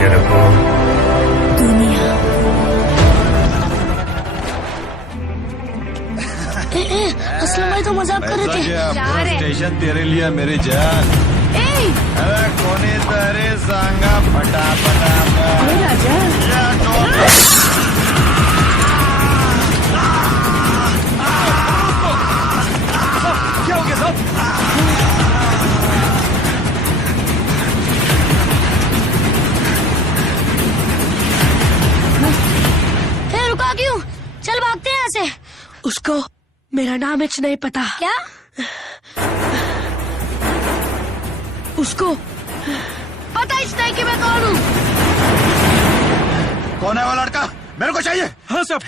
तेरे को? दुनिया। असलम भाई तो मजाक कर रहे थे। स्टेशन तेरे लिए मेरी जान। अरे कोणी तरी सांगा फटाफट। राजा क्या हो गया साहब? रुका क्यों? चल भागते हैं यहाँ से। उसको मेरा नाम इच नहीं पता। क्या? उसको पता इच नहीं कि मैं कौन हूँ। कौन है वो लड़का? मेरे को चाहिए। हाँ साहब।